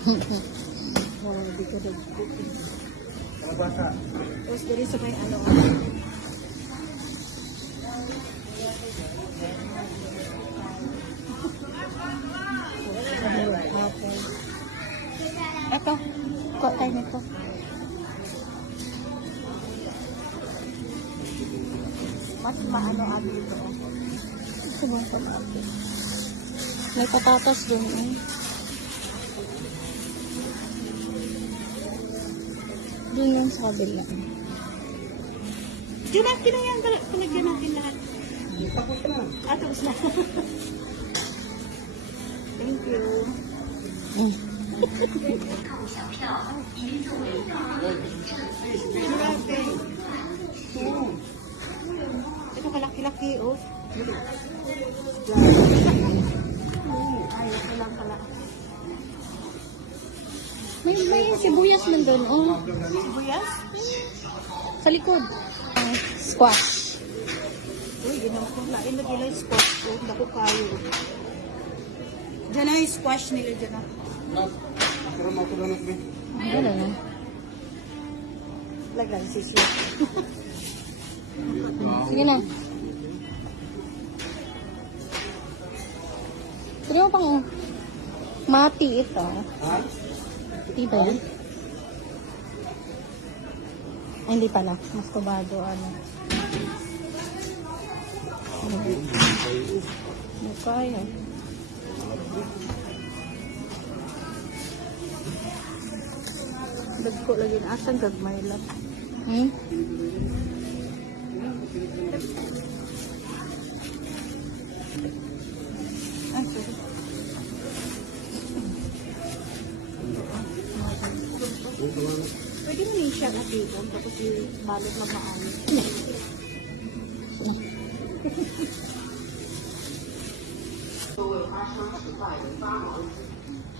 Wala na dito dagko. Basa. Tapos diri sa may ano. Ito, kuha tayo nito. Mas maano abi ito. Sumangkot ako. May patatas dun eh. Doon lang sa kabila. Diyan na, pinagyan natin lahat. Tapos na. Tapos na. Thank you. Grabe. Ito kalaki-laki, oh. Ay, ito lang pala. May sibuyas man doon, oh. Sibuyas? Sa likod. Squash. Uy, ginamkong lain na gila yung squash ko. Dako kayo. Diyan na yung squash nila dyan na. Pero makulanok ba? Wala na. Lagyan si siya. Sige na. Sige mo pang mati ito. Ha? Diba yan? Ay, hindi pala. Mas kubado, ano. Hindi kaya. Dagko lagi na. Asang gagmay lang. Ay, sorry. Pwede mo yung siya katigan tapos balot na maayos.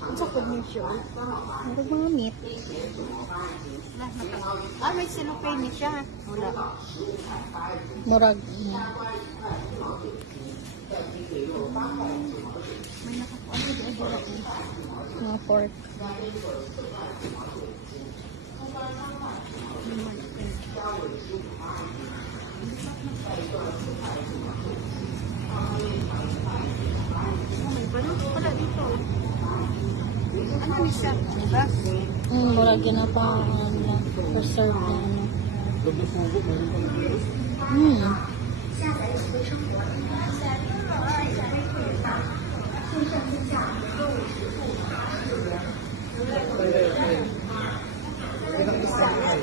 Ang sakot niyo siya. May mga meat. Ah, may cellophane niya siya. Wala. Murag. May nakakuha. Mga pork. Pala dito. Ano ni siya? Diba? Wala ginapa preserve na ano. Doble pugo, meron pang virus.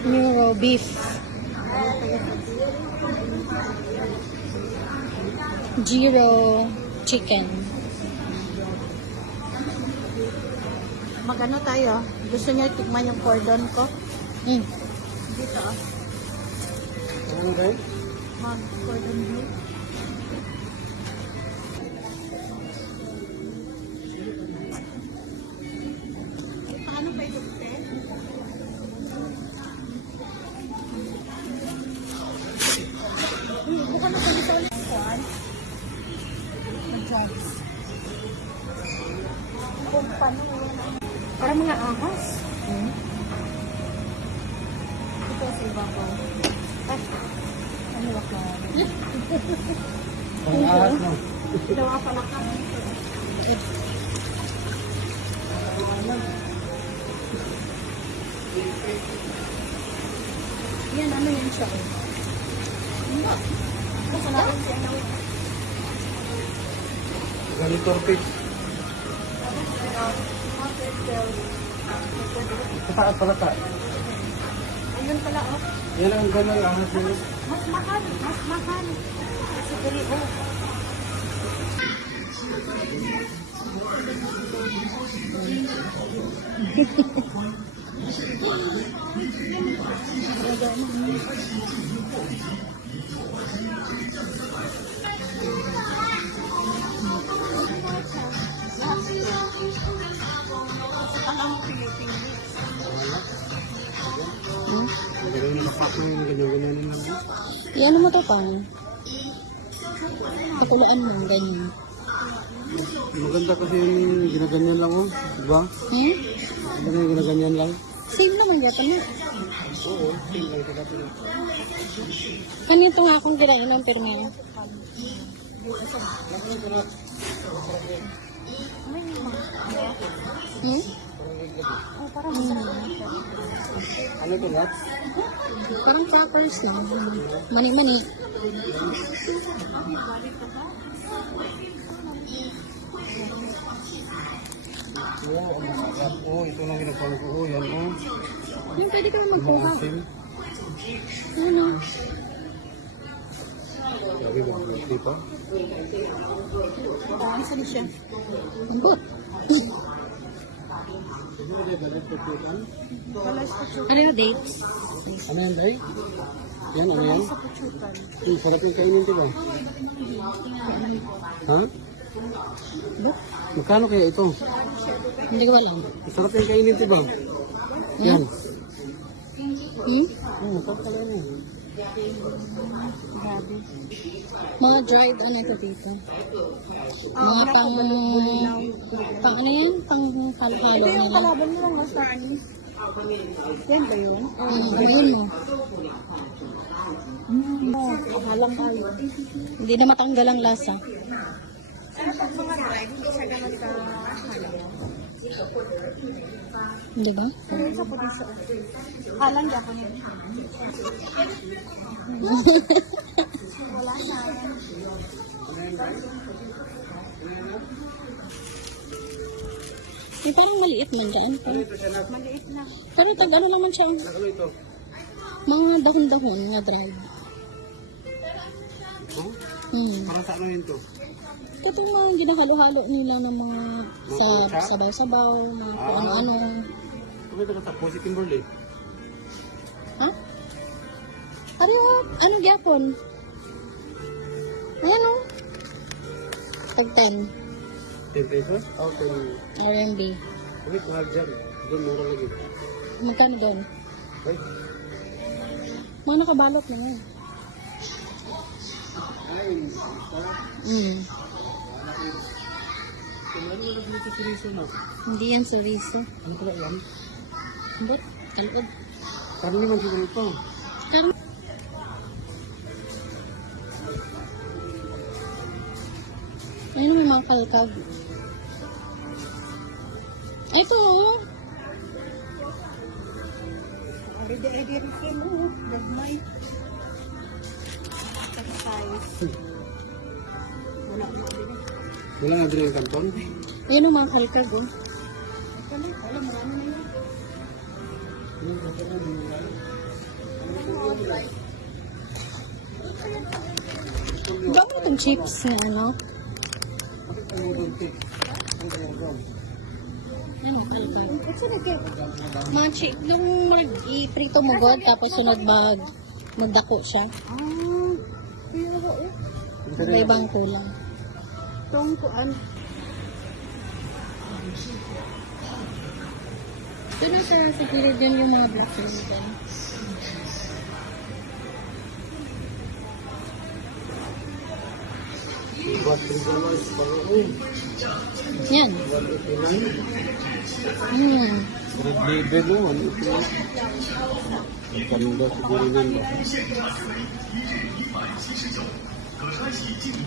Neuro beef. Gyro chicken. Magano tayo? Gusto niya tikman yung cordon ko? Dito ah. Ano guys? Cordon bleu. Paano pa ito? Bukan na pwede sa ulit. Mag-drugs. Kung paano para mga ahas. Ito sa ibabaw. Ay, ano ba ka? Pang ahas no? Dawa pala ka. Yan, ano yan siya? Gusto natin siya na Ganito fish. Saan pala ta? ayun pala, oh. Yan ang ganang ahas nila. Mas mahal, mas mahal. Kasi diri, oh. Ganyan nakapak mo yung ganyan-ganyan lang. Iyan mo to, pang. Pakulaan mo, ganyan. Maganda kasi yung ginaganyan lang, oh. Diba? Hmm? Ano yung ginaganyan lang? Same naman gata mo. Oo, same lang. Sila sila. Kanito nga akong kinainom pero ngayon. Hmm? Ano ito, nuts? Parang crackers na. Mani-mani. Oo, ang masarap. Oo, ito lang ginagawa ko. Oo, yan, oh. Yung pwede ka magkuha. Maasim. Ano? Sabi mo, hindi pa. Isa din siya. Ambot. Ano yung dates? Ano yan, Day? Yan, ano yan? Sarap yung kainin, diba? Ha? Magkano kaya ito? Hindi ko alam. Sarap yung kainin, diba? Yan. Hmm? Oo, sarap pala yan. Grabe. Mga dried ano ito dito? Mga pang ano yan? Pang halo-halo nila. Kalaban mo lang na sa anis. Yan ba yun? Yun mo. Halang tayo. Hindi na matanggal ang lasa. Pag mga drive, hindi siya ganun sa Hindi ba? Pero sa pulis halang Japan yun. Wala na. Yung parang maliit man dyan. Maliit na. Pero tag ano naman siya. Ano ito? Mga dahon-dahon na dried. Oh? Hmm. Parang sa ano yun to? Ito yung mga ginahalo-halo nila ng mga sabaw-sabaw, mga kung ano-ano. Ano ito sa Pussy Kimberly? Ha? Ano gyapon? Ano? Pag 10 10 pesos? Oh, 10. RMB. Wait, mahal dyan. Doon, mura lagi. Magkano doon? Ay, Mga nakabalot naman. Hmm. ano na dito si Rizzo na? Hindi yan suriso. Ano pala yan? But, kalod. Karni naman siguro ito. Karma. Ayun may mga kalkag. Ito, oh. Ready rin mo. Gagmay. Size. Wala na din. Wala nga din yung kanton? Ayun ang mga kalkag, oh. Alam mo, ano na yun? Gamo itong chips na ano. Ayun, kalkag. Mga chips, nung i-prito mo god, tapos sunod magdako siya. Kaya ako eh. Iba-ibang kulang. Itong kuan. Doon na sa gilid yun yung mga black ribbon. Yan. Red label mo. Ano ito? Ang ganda siguro yan ba?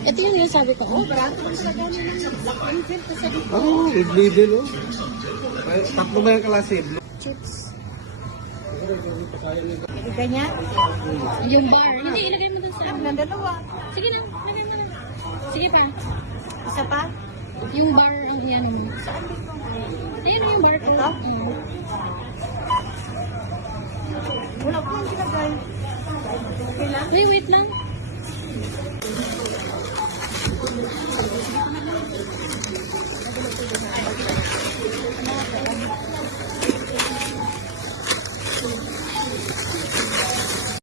Ito yun yung sabi ko. Oh, Barato mo sa gano'n ng black angel. Kasi Oh, red label oh. Ay, tatlo ba yung klase? chips. iba niya. Yung bar. Hindi, ilagay mo dun sa... Ng dalawa. Sige na, ilagay mo na. Sige pa. Isa pa? Yung bar ang yan mo. Ayun yung bar ko. Ito? Mm. Wala po ang ginagay. Okay lang? Wait lang.